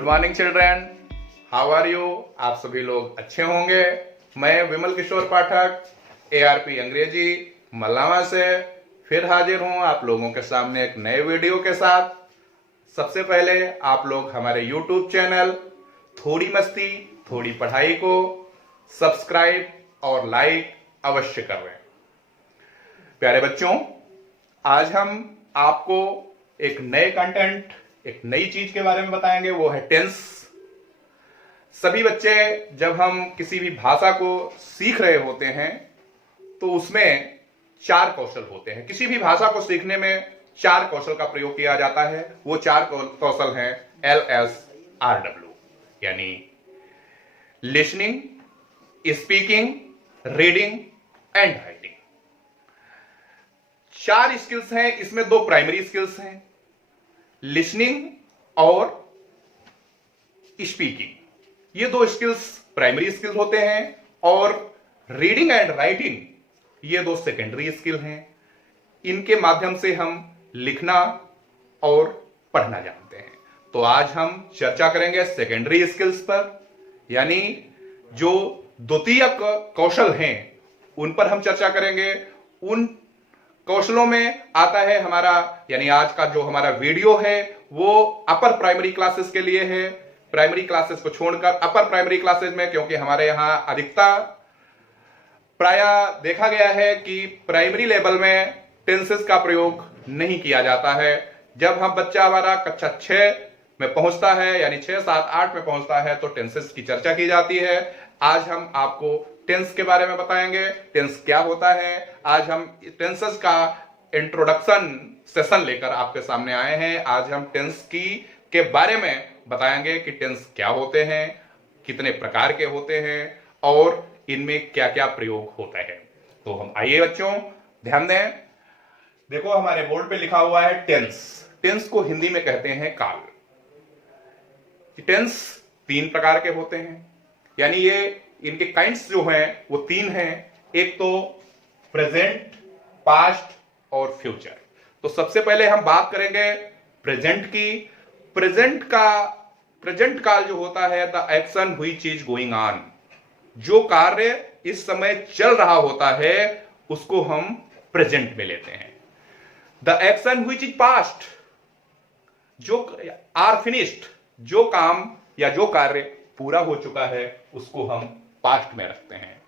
Good morning children, how are you. आप सभी लोग अच्छे होंगे। मैं विमल किशोर पाठक ARP अंग्रेजी मल्लावा से फिर हाजिर हूं आप लोगों के सामने एक नए वीडियो के साथ। सबसे पहले आप लोग हमारे YouTube चैनल थोड़ी मस्ती थोड़ी पढ़ाई को सब्सक्राइब और लाइक अवश्य कर लें। प्यारे बच्चों, आज हम आपको एक नए कंटेंट, एक नई चीज के बारे में बताएंगे, वो है टेंस। सभी बच्चे जब हम किसी भी भाषा को सीख रहे होते हैं तो उसमें 4 कौशल होते हैं। किसी भी भाषा को सीखने में 4 कौशल का प्रयोग किया जाता है। वो 4 कौशल हैं LSRW, यानी listening, speaking, reading and writing. 4 skills हैं। इसमें 2 प्राइमरी स्किल्स हैं, लिसनिंग और स्पीकिंग। ये 2 स्किल्स प्राइमरी स्किल्स होते हैं और रीडिंग एंड राइटिंग ये 2 सेकेंडरी स्किल हैं। इनके माध्यम से हम लिखना और पढ़ना जानते हैं। तो आज हम चर्चा करेंगे सेकेंडरी स्किल्स पर, यानी जो द्वितीयक कौशल हैं उन पर हम चर्चा करेंगे। उन कौशलों में आता है हमारा, यानी आज का जो हमारा वीडियो है वो अपर प्राइमरी क्लासेस के लिए है। प्राइमरी क्लासेस को छोड़कर अपर प्राइमरी क्लासेस में, क्योंकि हमारे यहां अधिकता प्राय देखा गया है कि प्राइमरी लेवल में टेंसेस का प्रयोग नहीं किया जाता है। जब हम बच्चा हमारा कक्षा 6 में पहुंचता है, यानी 6, 7, 8 में पहुंचता है, तो टेंसेस की चर्चा की जाती है। आज हम आपको टेंस के बारे में बताएंगे, टेंस क्या होता है। आज हम टेंसेस का इंट्रोडक्शन सेशन लेकर आपके सामने आए हैं। आज हम टेंस के बारे में बताएंगे कि टेंस क्या होते हैं, कितने प्रकार के होते हैं और इनमें क्या क्या प्रयोग होता है। तो हम आइए बच्चों, ध्यान दें। देखो हमारे बोर्ड पे लिखा हुआ है टेंस। टेंस को हिंदी में कहते हैं काल। टेंस 3 प्रकार के होते हैं, यानी ये इनके काइंड्स जो हैं वो 3 हैं। एक तो प्रेजेंट, पास्ट और फ्यूचर। तो सबसे पहले हम बात करेंगे प्रेजेंट की। प्रेजेंट काल जो होता है, the action which is going on, जो कार्य इस समय चल रहा होता है उसको हम प्रेजेंट में लेते हैं। The action which is past, जो आर फिनिश्ड, जो काम या जो कार्य पूरा हो चुका है उसको हम पास्ट में रखते हैं।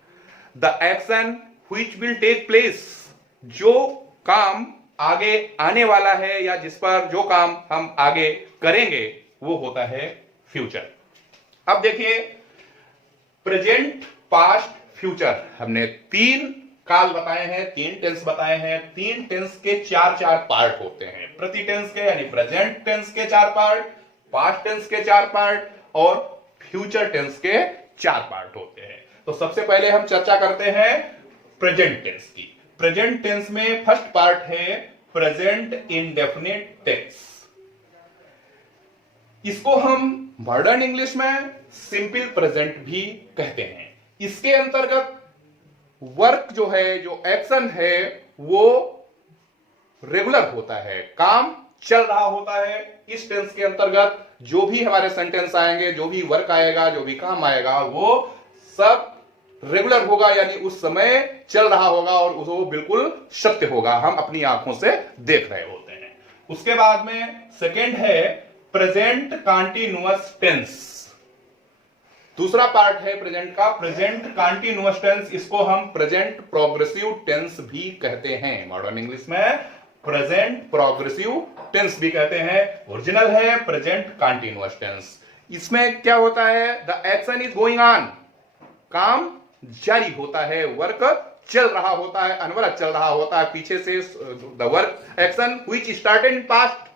The action which will take place, जो काम आगे आने वाला है या जिस पर जो काम हम आगे करेंगे वो होता है फ्यूचर। अब देखिए, प्रेजेंट, पास्ट, फ्यूचर, हमने 3 काल बताए हैं, 3 टेंस बताए हैं। 3 टेंस के 4 पार्ट होते हैं प्रति टेंस के, यानी प्रेजेंट टेंस के 4 पार्ट, पास्ट टेंस के 4 पार्ट और फ्यूचर टेंस के 4 पार्ट होते हैं। तो सबसे पहले हम चर्चा करते हैं प्रेजेंट टेंस की। प्रेजेंट टेंस में फर्स्ट पार्ट है प्रेजेंट इंडेफिनिट टेंस। इसको हम मॉडर्न इंग्लिश में सिंपल प्रेजेंट भी कहते हैं। इसके अंतर्गत वर्क जो है, जो एक्शन है, वो रेगुलर होता है, काम चल रहा होता है। इस टेंस के अंतर्गत जो भी हमारे सेंटेंस आएंगे, जो भी वर्क आएगा, जो भी काम आएगा, वो सब रेगुलर होगा, यानी उस समय चल रहा होगा और वो बिल्कुल सत्य होगा, हम अपनी आंखों से देख रहे होते हैं। उसके बाद में सेकेंड है प्रेजेंट कॉन्टिन्यूअस टेंस। दूसरा पार्ट है प्रेजेंट का प्रेजेंट कॉन्टिन्यूअस टेंस। इसको हम प्रेजेंट प्रोग्रेसिव टेंस भी कहते हैं। मॉडर्न इंग्लिश में प्रेजेंट प्रोग्रेसिव टेंस भी कहते हैं। ओरिजिनल है प्रेजेंट कॉन्टिन्यूअस टेंस। इसमें क्या होता है, the action is going on, काम जारी होता है, वर्क चल रहा होता है, अनवरत चल रहा होता है पीछे से। The work action which started in past,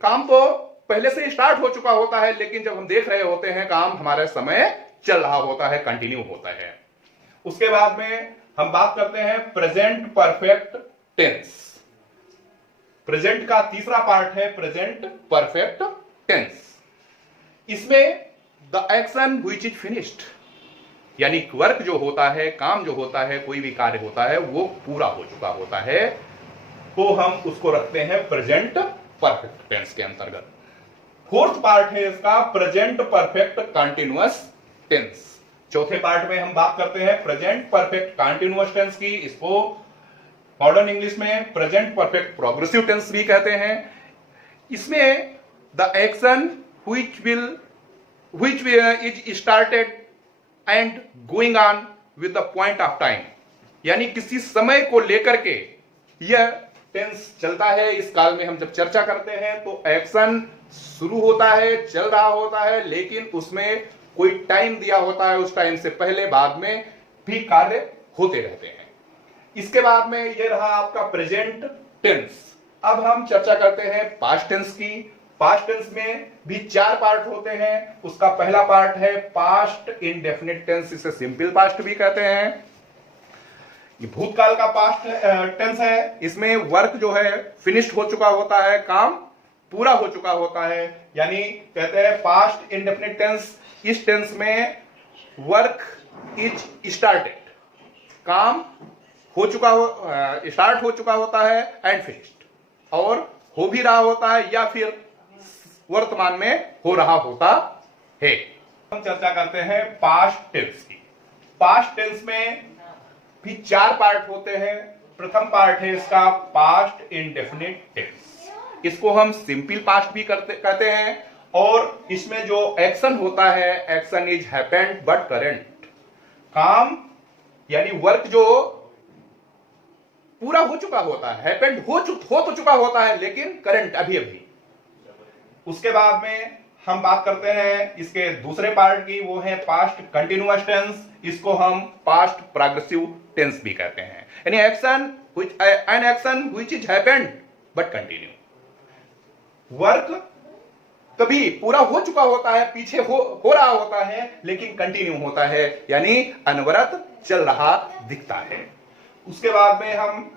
काम तो पहले से स्टार्ट हो चुका होता है, लेकिन जब हम देख रहे होते हैं काम हमारे समय चल रहा होता है, कंटिन्यू होता है। उसके बाद में हम बात करते हैं प्रेजेंट परफेक्ट टेंस। प्रेजेंट का तीसरा पार्ट है प्रेजेंट परफेक्ट टेंस। इसमें the action which is finished, यानी वर्क जो होता है, काम जो होता है, कोई भी कार्य होता है वो पूरा हो चुका होता है, तो हम उसको रखते हैं प्रेजेंट परफेक्ट टेंस के अंतर्गत। फोर्थ पार्ट है इसका प्रेजेंट परफेक्ट कंटिन्यूअस टेंस। चौथे पार्ट में हम बात करते हैं प्रेजेंट परफेक्ट कंटिन्यूअस टेंस की। इसको मॉडर्न इंग्लिश में प्रेजेंट परफेक्ट प्रोग्रेसिव टेंस भी कहते हैं। इसमें the action which is started and going on with the point of time, यानी किसी समय को लेकर के यह टेंस चलता है। इस काल में हम जब चर्चा करते हैं तो एक्शन शुरू होता है, चल रहा होता है, लेकिन उसमें कोई टाइम दिया होता है, उस टाइम से पहले बाद में भी कार्य होते रहते हैं। इसके बाद में यह रहा आपका प्रेजेंट टेंस। अब हम चर्चा करते हैं पास्ट टेंस की। पास्ट टेंस में भी 4 पार्ट होते हैं। उसका पहला पार्ट है पास्ट इंडेफिनिट टेंस, इसे सिंपल पास्ट भी कहते हैं। ये भूतकाल का पास्ट टेंस है। इसमें वर्क जो है फिनिश्ड हो चुका होता है, काम पूरा हो चुका होता है, यानी कहते हैं पास्ट इंडेफिनिट टेंस। इस टेंस में वर्क इज स्टार्टेड, काम हो चुका हो, स्टार्ट हो चुका होता है, एंड फिनिश्ड, और हो भी रहा होता है या फिर वर्तमान में हो रहा होता है। हम चर्चा करते हैं पास्ट टेंस की। पास्ट टेंस में भी 4 पार्ट होते हैं। प्रथम पार्ट है इसका पास्ट इंडेफिनिट टेंस, इसको हम सिंपल पास्ट भी कहते हैं। और इसमें जो एक्शन होता है, action is happened but current, काम यानी वर्क जो पूरा हो चुका होता है, हैपेंड हो तो चुका होता है, लेकिन करंट अभी अभी। उसके बाद में हम बात करते हैं इसके दूसरे पार्ट की, वो है पास्ट कंटिन्यूअस टेंस। इसको हम पास्ट प्रोग्रेसिव टेंस भी कहते हैं, यानी an action which is happened but continue. Work कभी पूरा हो चुका होता है, पीछे हो रहा होता है, लेकिन कंटिन्यू होता है, यानी अनवरत चल रहा दिखता है। उसके बाद में हम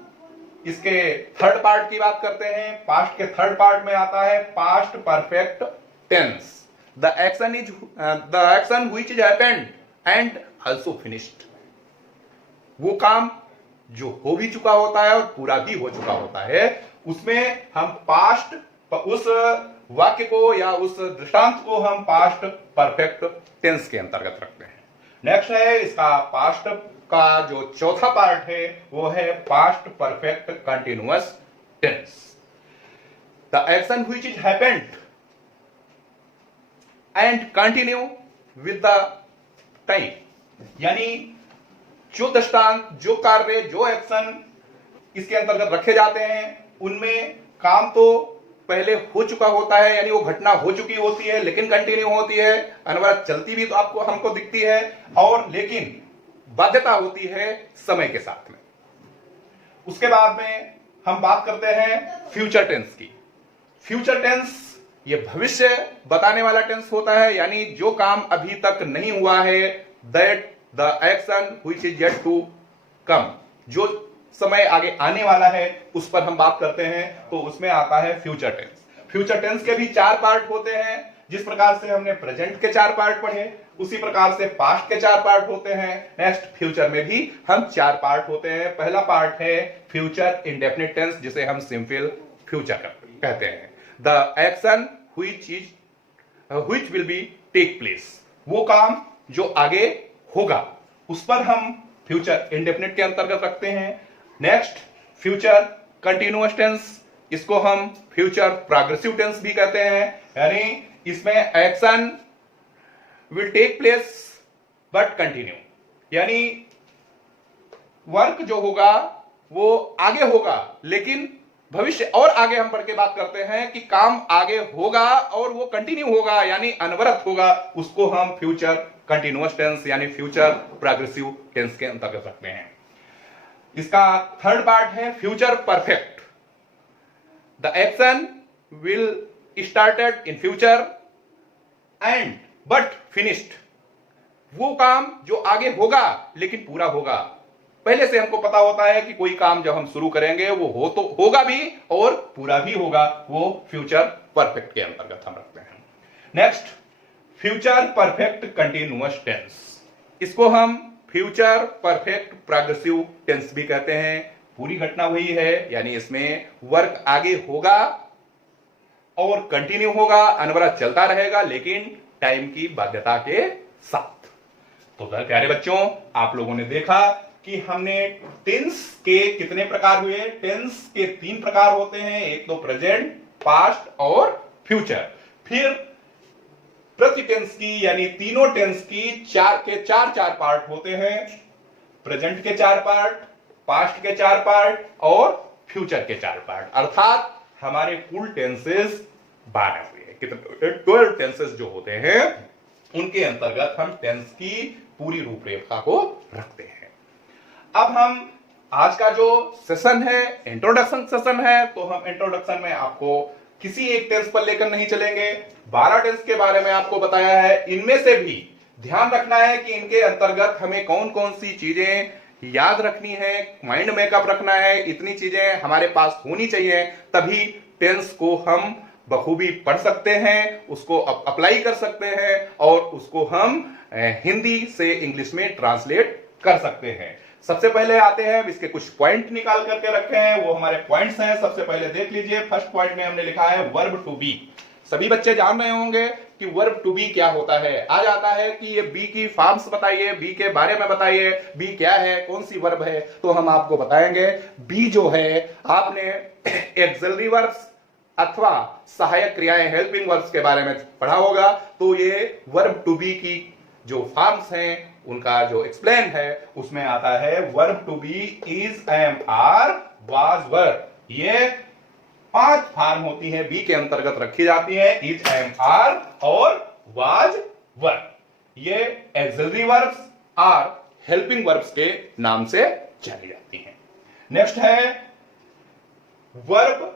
इसके थर्ड पार्ट की बात करते हैं। पास्ट के थर्ड पार्ट में आता है past perfect tense. The action which is happened and also finished, वो काम जो हो भी चुका होता है और पूरा भी हो चुका होता है, उसमें हम पास्ट, उस वाक्य को या उस दृष्टांत को हम पास्ट परफेक्ट टेंस के अंतर्गत रखते हैं। नेक्स्ट है इसका पास्ट का जो चौथा पार्ट है, वो है past perfect continuous tense. The action which is happened and continue with the time, यानी जो दृष्टांत, जो कार्य, जो एक्शन इसके अंतर्गत रखे जाते हैं, उनमें काम तो पहले हो चुका होता है, यानी वो घटना हो चुकी होती है, लेकिन कंटिन्यू होती है, अनवरत चलती भी तो आपको हमको दिखती है, और लेकिन बाध्यता होती है समय के साथ में। उसके बाद में हम बात करते हैं फ्यूचर टेंस की। फ्यूचर टेंस ये भविष्य बताने वाला टेंस होता है, यानी जो काम अभी तक नहीं हुआ है, that the action which is yet to come, जो समय आगे आने वाला है उस पर हम बात करते हैं, तो उसमें आता है फ्यूचर टेंस। फ्यूचर टेंस के भी 4 पार्ट होते हैं। जिस प्रकार से हमने प्रेजेंट के 4 पार्ट पढ़े, उसी प्रकार से पास्ट के 4 पार्ट होते हैं। नेक्स्ट फ्यूचर में भी हम 4 पार्ट होते हैं। पहला पार्ट है फ्यूचर इंडेफिनिट टेंस, जिसे हम सिंपल फ्यूचर कहते हैं। The action which will be take place, वो काम जो आगे होगा, उस पर हम फ्यूचर इंडेफिनिट के अंतर्गत रखते हैं। नेक्स्ट फ्यूचर कंटिन्यूअस टेंस, इसको हम फ्यूचर प्रोग्रेसिव टेंस भी कहते हैं, यानी इसमें action will take place but continue, यानी वर्क जो होगा वो आगे होगा, लेकिन भविष्य और आगे हम बढ़ के बात करते हैं कि काम आगे होगा और वो कंटिन्यू होगा, यानी अनवरत होगा, उसको हम फ्यूचर कंटिन्यूअस टेंस यानी फ्यूचर प्रोग्रेसिव टेंस के अंतर्गत रखते हैं। इसका थर्ड पार्ट है future perfect. The action will started in future and but finished, वो काम जो आगे होगा लेकिन पूरा होगा। पहले से हमको पता होता है कि कोई काम जब हम शुरू करेंगे वो हो तो होगा भी और पूरा भी होगा, वो फ्यूचर परफेक्ट के अंतर्गत हम रखते हैं। Next future perfect continuous tense, इसको हम फ्यूचर परफेक्ट प्रोग्रेसिव टेंस भी कहते हैं। पूरी घटना वही है, यानी इसमें वर्क आगे होगा और कंटिन्यू होगा, अनवरत चलता रहेगा, लेकिन टाइम की बाध्यता के साथ। तो प्यारे बच्चों, आप लोगों ने देखा कि हमने टेंस के कितने प्रकार हुए। टेंस के 3 प्रकार होते हैं, एक तो प्रेजेंट, पास्ट और फ्यूचर। फिर प्रति टेंस की यानी तीनों टेंस की चार पार्ट होते हैं। प्रेजेंट के 4 पार्ट, पास्ट के 4 पार्ट और फ्यूचर के 4 पार्ट। अर्थात हमारे कुल टेंसेस 12 हुए। कितने 12 टेंसेस जो होते हैं, उनके अंतर्गत हम टेंस की पूरी रूपरेखा को रखते हैं। अब हम आज का जो सेशन है, इंट्रोडक्शन सेशन है, तो हम इंट्रोडक्शन में आपको किसी एक टेंस पर लेकर नहीं चलेंगे। 12 टेंस के बारे में आपको बताया है। इनमें से भी ध्यान रखना है कि इनके अंतर्गत हमें कौन कौन सी चीजें याद रखनी है, माइंड मेकअप रखना है। इतनी चीजें हमारे पास होनी चाहिए, तभी टेंस को हम बखूबी पढ़ सकते हैं, उसको अप्लाई कर सकते हैं और उसको हम हिंदी से इंग्लिश में ट्रांसलेट कर सकते हैं। सबसे पहले आते हैं, इसके कुछ पॉइंट निकाल करके रखे हैं, वो हमारे पॉइंट्स हैं। सबसे पहले देख लीजिए, फर्स्ट पॉइंट में हमने लिखा है वर्ब टू बी। सभी बच्चे जान रहे होंगे कि वर्ब टू बी क्या होता है। आ जाता है कि ये बी की फॉर्म्स बताइए, बी के बारे में बताइए, बी क्या है, कौन सी वर्ब है, तो हम आपको बताएंगे। बी जो है, आपने एक्सिलरी वर्ब्स अथवा सहायक क्रियाएं, हेल्पिंग वर्ब्स के बारे में पढ़ा होगा। तो ये वर्ब टू बी की जो फॉर्म्स हैं, उनका जो एक्सप्लेन है, उसमें आता है verb to be is, am, are, was, were. ये 5 फॉर्म होती है, बी के अंतर्गत रखी जाती है, इज, एम, आर और वाज, वर। ये auxiliary verbs, or helping verbs के नाम से जानी जाती हैं। नेक्स्ट है वर्ब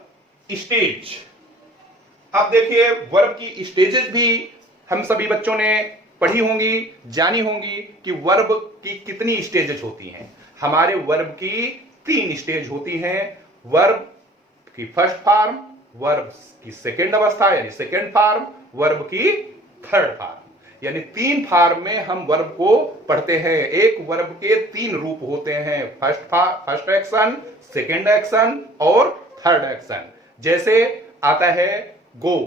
स्टेज। अब देखिए, वर्ब की स्टेजेस भी हम सभी बच्चों ने पढ़ी होंगी, जानी होंगी कि वर्ब की कितनी स्टेजेस होती हैं। हमारे वर्ब की 3 स्टेज होती हैं। वर्ब की फर्स्ट फॉर्म, वर्ब की सेकंड अवस्था यानी सेकंड फॉर्म, वर्ब की थर्ड फॉर्म। यानी 3 फॉर्म में हम वर्ब को पढ़ते हैं। एक वर्ब के 3 रूप होते हैं, फर्स्ट एक्शन, सेकंड एक्शन और थर्ड एक्शन। जैसे आता है गो।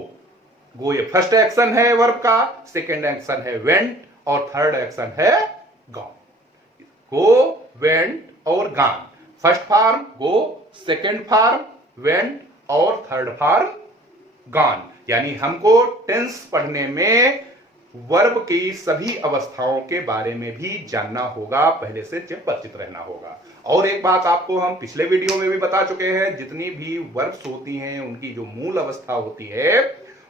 गो ये फर्स्ट एक्शन है वर्ब का, सेकंड एक्शन है वेंट और थर्ड एक्शन है गॉन। गो, वेंट और गॉन। फर्स्ट फॉर्म गो, सेकंड फॉर्म वेंट और थर्ड फॉर्म गॉन। यानी हमको टेंस पढ़ने में वर्ब की सभी अवस्थाओं के बारे में भी जानना होगा, पहले से परिचित रहना होगा। और एक बात आपको हम पिछले वीडियो में भी बता चुके हैं, जितनी भी वर्ब्स होती हैं, उनकी जो मूल अवस्था होती है,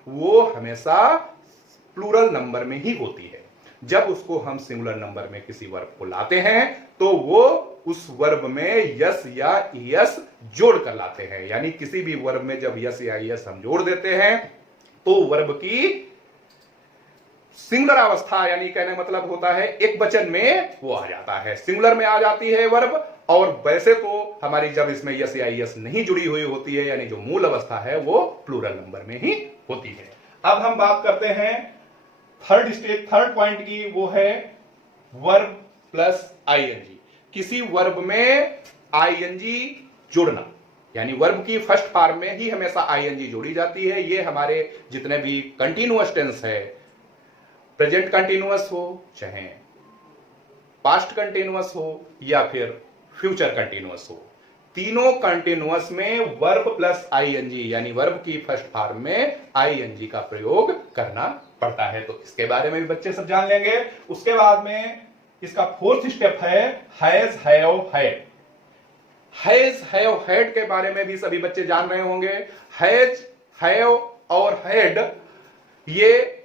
वो हमेशा प्लूरल नंबर में ही होती है। जब उसको हम सिंगुलर नंबर में किसी वर्ब को लाते हैं, तो वो उस वर्ब में यस या यस जोड़ कर लाते हैं। यानी किसी भी वर्ब में जब यस या यस हम जोड़ देते हैं, तो वर्ब की सिंगुलर अवस्था, यानी कहने मतलब होता है एक वचन में वो आ जाता है, सिंगुलर में आ जाती है वर्ब। और वैसे तो हमारी जब इसमें यस या यस नहीं जुड़ी हुई होती है, यानी जो मूल अवस्था है वो प्लूरल नंबर में ही होती है। अब हम बात करते हैं थर्ड स्टेज, थर्ड पॉइंट की, वो है वर्ब प्लस आईएनजी। किसी वर्ब में आईएनजी जुड़ना, यानी वर्ब की फर्स्ट फॉर्म में ही हमेशा आईएनजी जोड़ी जाती है। ये हमारे जितने भी कंटिन्यूअस टेंस है, प्रेजेंट कंटिन्यूअस हो, चाहे पास्ट कंटिन्यूअस हो या फिर फ्यूचर कंटिन्यूअस हो, तीनों कंटिन्यूअस में वर्ब प्लस आईएनजी यानी वर्ब की फर्स्ट फॉर्म में आईएनजी का प्रयोग करना पड़ता है। तो इसके बारे में भी बच्चे सब जान लेंगे। उसके बाद में इसका फोर्थ स्टेप है has, have, had. Has, have, had के बारे में भी सभी बच्चे जान रहे होंगे। हैज, हैव और हैड ये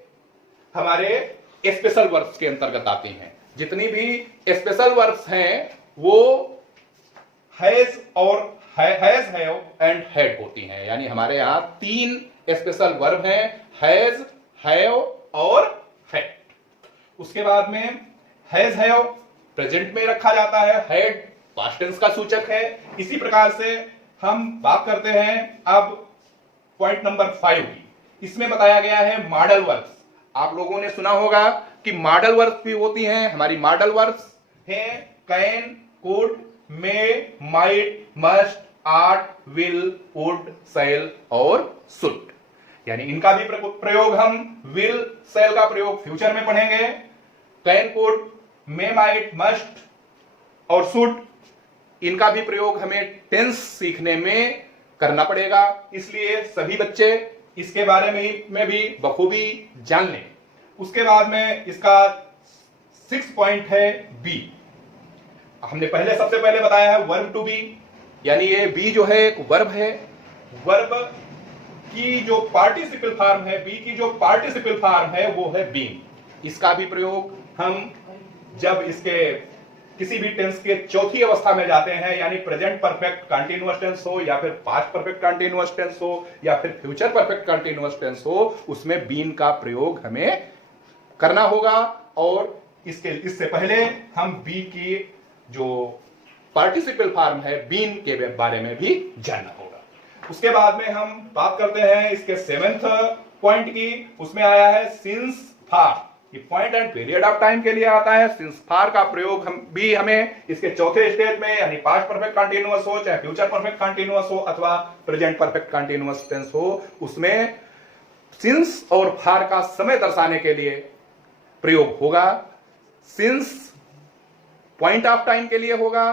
हमारे स्पेशल वर्ब्स के अंतर्गत आती हैं। जितनी भी स्पेशल वर्ब्स हैं वो हैज और हैज, हैव एंड हैड होती हैं। यानी हमारे यहां 3 स्पेशल वर्ब हैं, हैज, हैव और हैड। उसके बाद में हैज, हैव प्रेजेंट में रखा जाता है, हैड पास्ट टेंस का सूचक है। इसी प्रकार से हम बात करते हैं अब पॉइंट नंबर 5 की। इसमें बताया गया है मॉडल वर्ब्स। आप लोगों ने सुना होगा कि मॉडल वर्ब्स भी होती हैं। हमारी मॉडल वर्ब्स हैं can, could, may, might, must, ought, will, would, shall और शुड। यानी इनका भी प्रयोग हम विल सेल का प्रयोग फ्यूचर में पढ़ेंगे। Can, could, may, might, must और शुड, इनका भी प्रयोग हमें टेंस सीखने में करना पड़ेगा, इसलिए सभी बच्चे इसके बारे में भी बखूबी जान लें। उसके बाद में इसका 6 पॉइंट है बी। हमने सबसे पहले बताया है वर्ब टू बी, यानी ये बी जो है एक वर्ब है। वर्ब की जो पार्टिसिपल फॉर्म है, बी की जो पार्टिसिपल फॉर्म है वो है बीइंग। इसका भी प्रयोग हम जब इसके किसी भी टेंस के चौथी अवस्था में जाते हैं, यानी प्रेजेंट परफेक्ट कंटीन्यूअस टेंस हो या फिर पास्ट परफेक्ट कंटीन्यूअस टेंस हो या फिर फ्यूचर परफेक्ट कंटीन्यूअस टेंस हो, उसमें बीन का प्रयोग हमें करना होगा। और इससे पहले हम बी की जो पार्टिसिपल फॉर्म है बीन के बारे में भी जानना होगा। उसके बाद में हम बात करते हैं इसके 7th पॉइंट की। उसमें आया है सिंस फॉर, ये point and period of time के लिए आता है। सिंस फॉर का प्रयोग हमें इसके चौथे स्टेज में, यानी पास्ट परफेक्ट कंटीन्यूअस हो चाहे फ्यूचर परफेक्ट कंटीन्यूअस हो अथवा प्रेजेंट परफेक्ट कंटीन्यूअस टेंस हो, उसमें सिंस और फॉर का समय दर्शाने के लिए प्रयोग होगा। सिंस पॉइंट ऑफ टाइम के लिए होगा,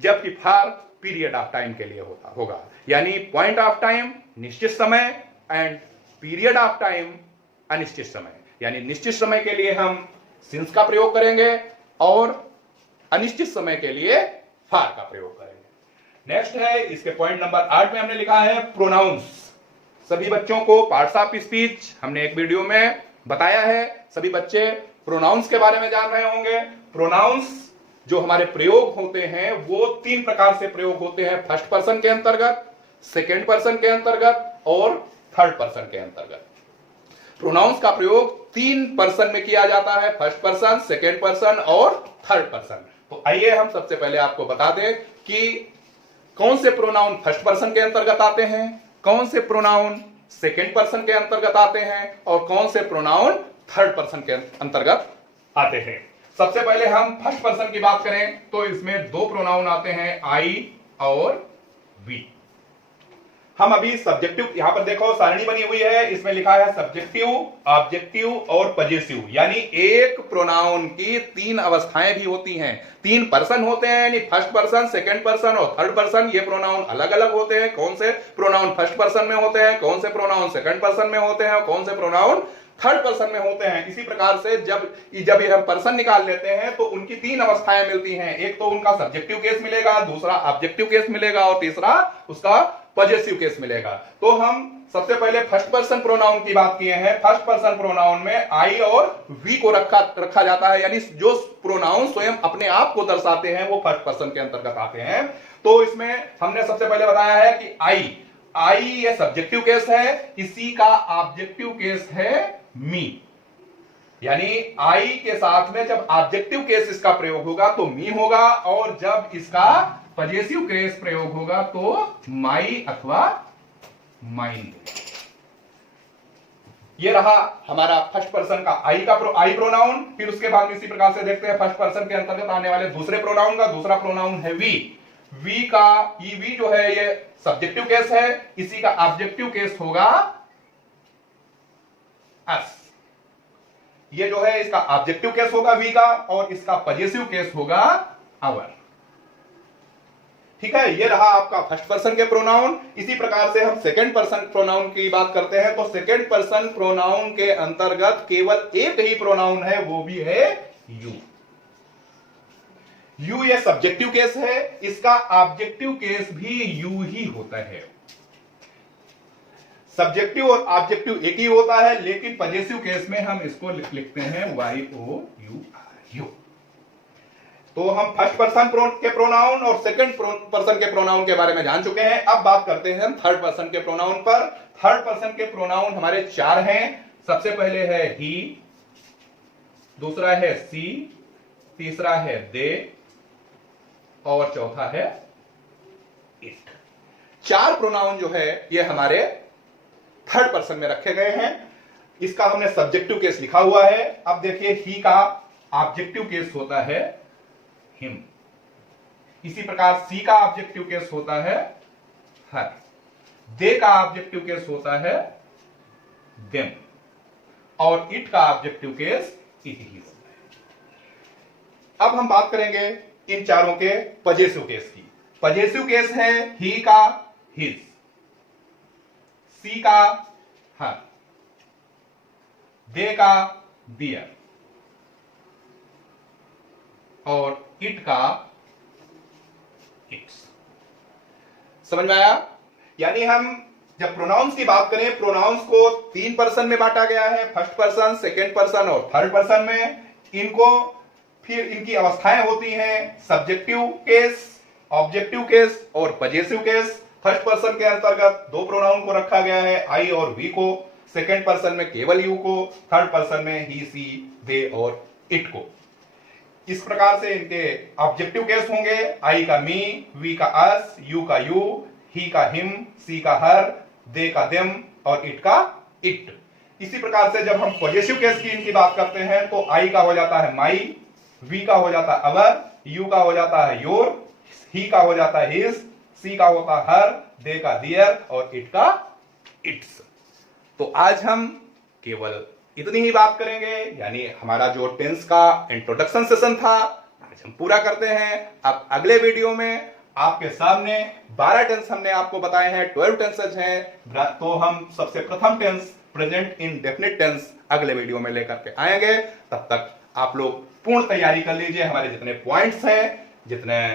जबकि फॉर पीरियड ऑफ टाइम के लिए होगा। यानी पॉइंट ऑफ टाइम निश्चित समय एंड पीरियड ऑफ टाइम अनिश्चित समय। यानी निश्चित समय के लिए हम सिंस का प्रयोग करेंगे और अनिश्चित समय के लिए फॉर का प्रयोग करेंगे। नेक्स्ट है इसके पॉइंट नंबर 8 में हमने लिखा है प्रोनाउंस। सभी बच्चों को पार्ट्स ऑफ स्पीच हमने एक वीडियो में बताया है, सभी बच्चे प्रोनाउंस के बारे में जान रहे होंगे। प्रोनाउंस जो हमारे प्रयोग होते हैं वो 3 प्रकार से प्रयोग होते हैं, फर्स्ट पर्सन के अंतर्गत, सेकेंड पर्सन के अंतर्गत और थर्ड पर्सन के अंतर्गत। प्रोनाउंस का प्रयोग 3 पर्सन में किया जाता है, फर्स्ट पर्सन, सेकेंड पर्सन और थर्ड पर्सन। तो आइए हम सबसे पहले आपको बता दें कि कौन से प्रोनाउन फर्स्ट पर्सन के अंतर्गत आते हैं, कौन से प्रोनाउन सेकेंड पर्सन के अंतर्गत आते हैं और कौन से प्रोनाउन थर्ड पर्सन के अंतर्गत आते हैं। सबसे पहले हम फर्स्ट पर्सन की बात करें तो इसमें 2 प्रोनाउन आते हैं, आई और वी। हम अभी सब्जेक्टिव, यहां पर देखो सारणी बनी हुई है, इसमें लिखा है सब्जेक्टिव, ऑब्जेक्टिव और पजेसिव। यानी एक प्रोनाउन की 3 अवस्थाएं भी होती हैं, 3 पर्सन होते हैं, यानी फर्स्ट पर्सन, सेकंड पर्सन और थर्ड पर्सन। ये प्रोनाउन अलग अलग होते हैं, कौन से प्रोनाउन फर्स्ट पर्सन में होते हैं, कौन से प्रोनाउन सेकंड पर्सन में होते हैं और कौन से प्रोनाउन थर्ड पर्सन में होते हैं। इसी प्रकार से जब हम पर्सन निकाल लेते हैं तो उनकी 3 अवस्थाएं मिलती हैं। एक तो उनका सब्जेक्टिव केस मिलेगा, दूसरा ऑब्जेक्टिव केस मिलेगा और तीसरा उसका पजेसिव केस मिलेगा। तो हम सबसे पहले फर्स्ट पर्सन प्रोनाउन की बात किए हैं। फर्स्ट पर्सन प्रोनाउन में आई और वी को रखा जाता है, यानी जो प्रोनाउन स्वयं अपने आप को दर्शाते हैं वो फर्स्ट पर्सन के अंतर्गत आते हैं। तो इसमें हमने सबसे पहले बताया है कि आई ये सब्जेक्टिव केस है, इसी का ऑब्जेक्टिव केस है मी। यानी आई के साथ में जब ऑब्जेक्टिव केस इसका प्रयोग होगा तो मी होगा, और जब इसका पजेसिव केस प्रयोग होगा तो माई अथवा माइन। ये रहा हमारा फर्स्ट पर्सन का आई प्रोनाउन। फिर उसके बाद इसी प्रकार से देखते हैं फर्स्ट पर्सन के अंतर्गत आने वाले दूसरे प्रोनाउन का। दूसरा प्रोनाउन है वी। वी जो है ये सब्जेक्टिव केस है, इसी का ऑब्जेक्टिव केस होगा अस। ये जो है इसका ऑब्जेक्टिव केस होगा वी का, और इसका पजेसिव केस होगा आवर। ठीक है, ये रहा आपका फर्स्ट पर्सन के प्रोनाउन। इसी प्रकार से हम सेकंड पर्सन प्रोनाउन की बात करते हैं। तो सेकंड पर्सन प्रोनाउन के अंतर्गत केवल एक ही प्रोनाउन है, वो भी है यू। यू ये सब्जेक्टिव केस है, इसका ऑब्जेक्टिव केस भी यू ही होता है। सब्जेक्टिव और ऑब्जेक्टिव एक ही होता है, लेकिन पजेसिव केस में हम इसको लिखते हैं YOUR। तो हम फर्स्ट पर्सन के प्रोनाउन और सेकंड पर्सन के प्रोनाउन के बारे में जान चुके हैं। अब बात करते हैं हम थर्ड पर्सन के प्रोनाउन पर। थर्ड पर्सन के प्रोनाउन हमारे 4 हैं। सबसे पहले है ही, दूसरा है सी, तीसरा है दे और चौथा है इट। 4 प्रोनाउन जो है ये हमारे थर्ड पर्सन में रखे गए हैं। इसका हमने सब्जेक्टिव केस लिखा हुआ है। अब देखिए, ही का ऑब्जेक्टिव केस होता है हिम। इसी प्रकार सी का ऑब्जेक्टिव केस होता है हर। दे का ऑब्जेक्टिव केस होता है देम, और इट का ऑब्जेक्टिव केस इट ही होता है। अब हम बात करेंगे इन चारों के पजेसिव केस की। पजेसिव केस है ही का हिज, सी का हर, दे का दियर, और इट का इट्स। समझ में आया? यानी हम जब प्रोनाउंस की बात करें, प्रोनाउंस को 3 पर्सन में बांटा गया है, फर्स्ट पर्सन, सेकेंड पर्सन और थर्ड पर्सन में। इनको फिर इनकी अवस्थाएं होती हैं सब्जेक्टिव केस, ऑब्जेक्टिव केस और पजेसिव केस। फर्स्ट पर्सन के अंतर्गत 2 प्रोनाउन को रखा गया है, आई और वी को, सेकेंड पर्सन में केवल यू को, थर्ड पर्सन में ही, सी, दे और इट को। इस प्रकार से इनके ऑब्जेक्टिव केस होंगे, आई का मी, वी का अस, यू का यू, ही का हिम, सी का हर, दे का देम और इट का इट। इसी प्रकार से जब हम पॉजिटिव केस की इनकी बात करते हैं तो आई का हो जाता है माई, वी का हो जाता है अवर, यू का हो जाता है योर, ही का हो जाता है हिज, सी का होता है हर, दे का दियर और इट का इट्स। तो आज हम केवल इतनी ही बात करेंगे, यानी हमारा जो टेंस का इंट्रोडक्शन सेशन था आज हम पूरा करते हैं। अब अगले वीडियो में आपके सामने 12 टेंस हमने आपको बताए हैं, 12 टेंसेज हैं, तो हम सबसे प्रथम टेंस प्रेजेंट इंडेफिनिट टेंस अगले वीडियो में लेकर के आएंगे। तब तक आप लोग पूर्ण तैयारी कर लीजिए। हमारे जितने पॉइंट्स हैं, जितने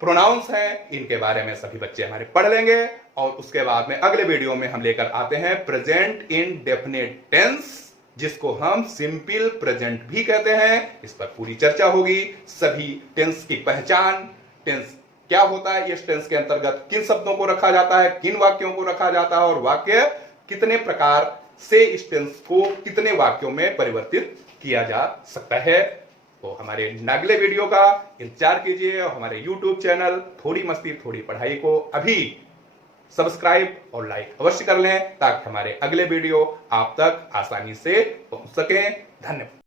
प्रोनाउंस हैं, इनके बारे में सभी बच्चे हमारे पढ़ लेंगे और उसके बाद में अगले वीडियो में हम लेकर आते हैं प्रेजेंट इंडेफिनिट टेंस, जिसको हम सिंपल प्रेजेंट भी कहते हैं। इस पर पूरी चर्चा होगी, सभी टेंस की पहचान, टेंस क्या होता है, इस टेंस के अंतर्गत किन शब्दों को रखा जाता है, किन वाक्यों को रखा जाता है और वाक्य कितने प्रकार से इस टेंस को कितने वाक्यों में परिवर्तित किया जा सकता है। तो हमारे अगले वीडियो का इंतजार कीजिए और हमारे YouTube चैनल थोड़ी मस्ती थोड़ी पढ़ाई को अभी सब्सक्राइब और लाइक अवश्य कर लें ताकि हमारे अगले वीडियो आप तक आसानी से पहुंच सके। धन्यवाद।